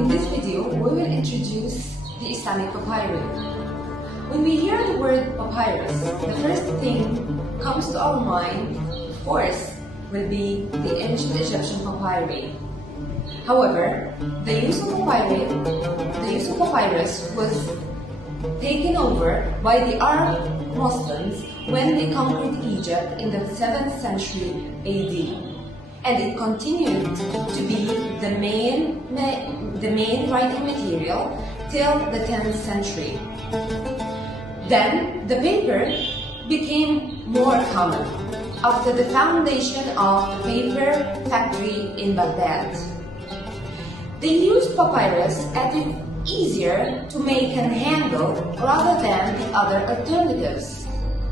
In this video, we will introduce the Islamic papyri. When we hear the word papyrus, the first thing comes to our mind, of course, will be the ancient Egyptian papyri. However, the use of papyrus was taken over by the Arab Muslims when they conquered Egypt in the 7th century AD. And it continued to be the main writing material till the 10th century. Then the paper became more common after the foundation of the paper factory in Baghdad. They used papyrus as it's easier to make and handle rather than the other alternatives,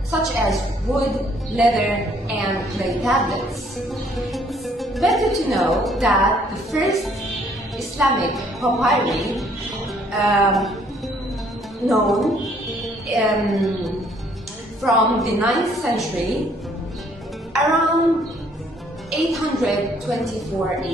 such as wood, leather, and clay tablets. Better to know that the first Islamic papyri known from the 9th century around 824 AD.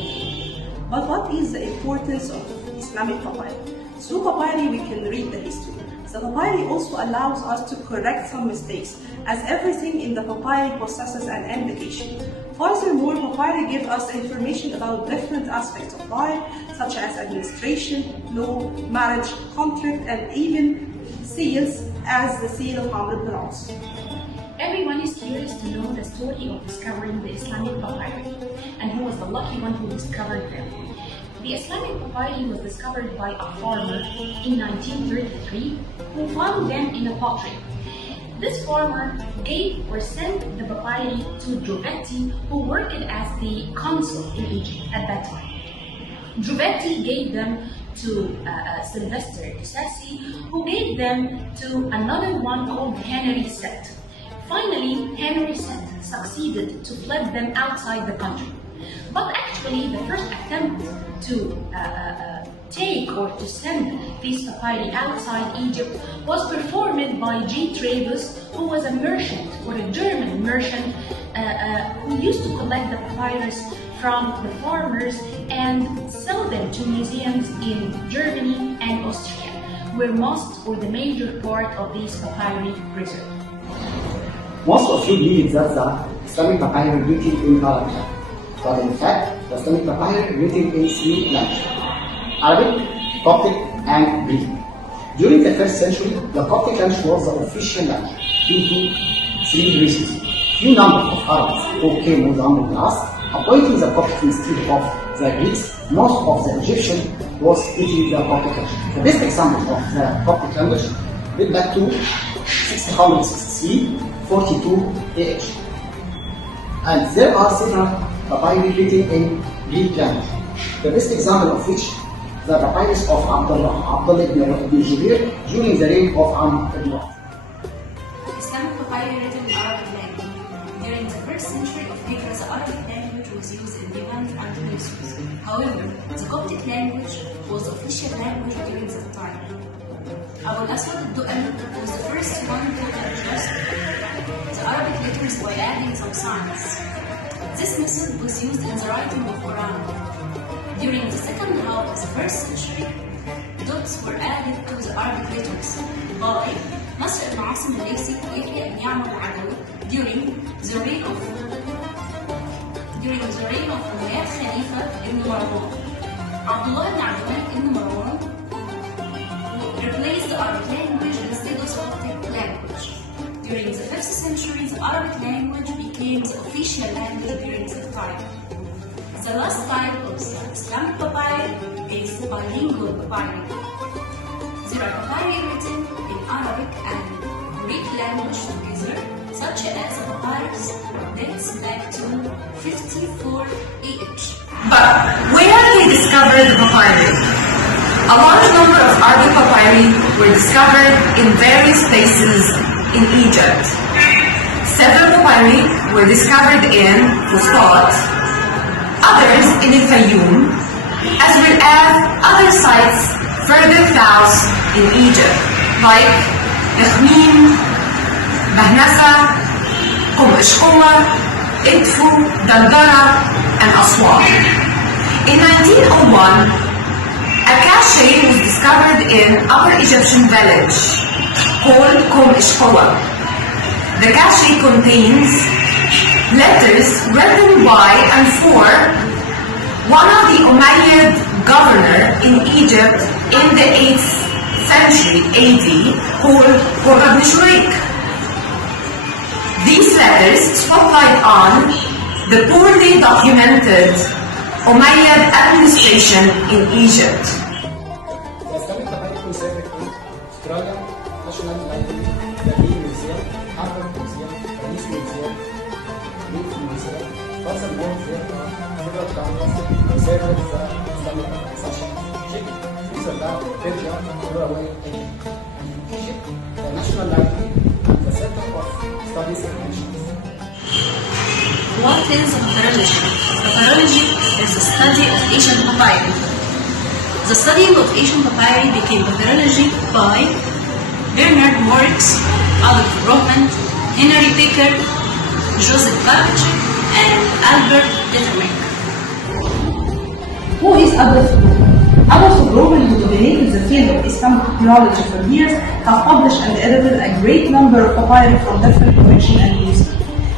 But what is the importance of Islamic papyri? Through papyri we can read the history. The papyri also allows us to correct some mistakes, as everything in the papyri possesses an indication. Furthermore, papyri give us information about different aspects of life, such as administration, law, marriage, contract, and even seals, as the seal of Amr ibn al-As. Everyone is curious to know the story of discovering the Islamic papyri and who was the lucky one who discovered them. The Islamic papyri was discovered by a farmer in 1933 who found them in a pottery. This farmer gave or sent the papyri to Drovetti, who worked as the consul in Egypt at that time. Drovetti gave them to Sylvester Dussacy, who gave them to another one called Henry Set. Finally, Henry Set succeeded to flood them outside the country. But actually, the first attempt to take or to send these papyri outside Egypt was performed by G. Trabus, who was a merchant, or a German merchant, who used to collect the papyrus from the farmers and sell them to museums in Germany and Austria, where most or the major part of these papyri preserved. Most of you believe that the Islamic papyri written in Arabic, but in fact, the Islamic papyri written in 3 languages: Arabic, Coptic, and Greek. During the 1st century, the Coptic language was the official language due to 3 reasons. Few number of Arabs who came with Amr ibn al-As, appointing the Coptic instead of the Greeks. Most of the Egyptian was speaking the Coptic language. The best example of the Coptic language date back to 1663, 42 AH. And there are several papyri written in Greek language. The best example of which the papyrus of Abdullah ibn Jubair during the reign of Amr ibn al-As. Islamic papyri written in Arabic language. During the 1st century of Hijrah, the Arabic language was used in Levant and Tunisia. However, the Coptic language was official language during that time. Abu al-Aswad al-Du'ali was the first one to adjust the Arabic letters by adding some signs. This method was used in the writing of Quran. During the second half of the 1st century, dots were added to the Arabic letters by Nasr ibn Asim al-Laysi ويحيى ibn Ya'mur al-Adawi during the reign of Umayyad Khalifa ibn Marwan. Abdullah ibn Abdullah ibn Marwan replaced the Arabic language instead of Coptic language. During the 5th century, the Arabic language became the official language during that time. The last type of Islamic papyri is bilingual papyri. There are papyri written in Arabic and Greek language together, such as the papyrus dates back to 54 AH. But where they discovered the papyri? A large number of Arabic papyri were discovered in various places in Egypt. Several papyri were discovered in Fustat, others in the Fayoum, as well as other sites further south in Egypt, like Ikhmin, Bahnasa, Ishkowa, Idfu, Daldara, and Aswan. In 1901, a cache was discovered in Upper Egyptian village called Kom Ishkoa. The cache contains letters written by and for one of the Umayyad governor in Egypt in the 8th century AD called Qurra ibn Shuraik. These letters spotlight on the poorly documented Umayyad administration in Egypt. The Islamic Papyrus conserved in Australia, National Library, the Bean Museum, Harvard Museum, the Nice Museum, Leeds Museum, furthermore there are several countries preserved the Islamic Papyrus, such as Egypt, Switzerland, Belgium, Norway, and Egypt, the National Library, and the Center of Studies in Nations. What is papyrology? Papyrology is the study of Asian papyri. The studying of Asian papyri became papyrology by Bernard Moritz, Adolf Rohmann, Henry Becker, Joseph Bach, and Albert Determinck. Who is Adolf Rohmann? Adolf Rohmann, who dominated the field of Islamic papyrology for years, have published and edited a great number of papyri from different collections and museums.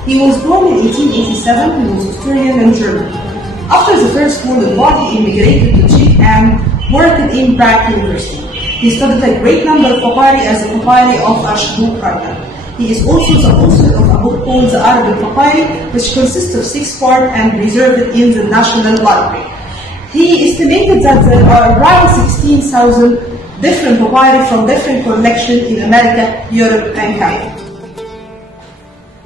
He was born in 1887. He was Australian and German. After the First World War, he immigrated to Czech and worked in Prague University. He studied a great number of papyri as the papyri of Ashbu Praga. He is also the author of a book called the Arabic Papyri, which consists of 6 parts and preserved in the National Library. He estimated that there are around 16,000 different papyri from different collections in America, Europe, and Canada.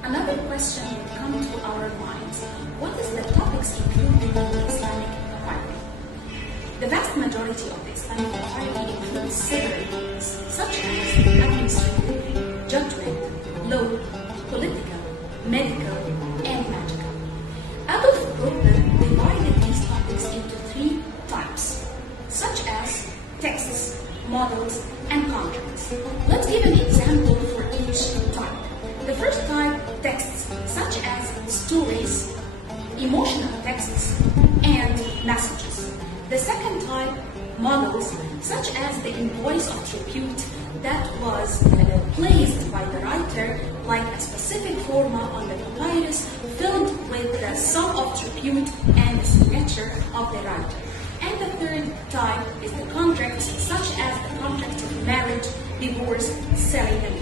Another question would come to our minds. What is the topics included in the Islamic papyri? The vast majority of the Islamic papyri includes several themes, such as administrative, judgment, law, political, medical, and magical. Adolf Rohmann divided these topics into 3 types, such as texts, models, and contracts. Let's give an example for each type. The first type, texts such as stories, emotional texts, and messages. The second type, models such as the invoice of tribute that was placed by the writer like a specific forma on the papyrus filled with the sum of tribute and the signature of the writer. And the third type is the contracts such as the contracts of marriage, divorce, selling, and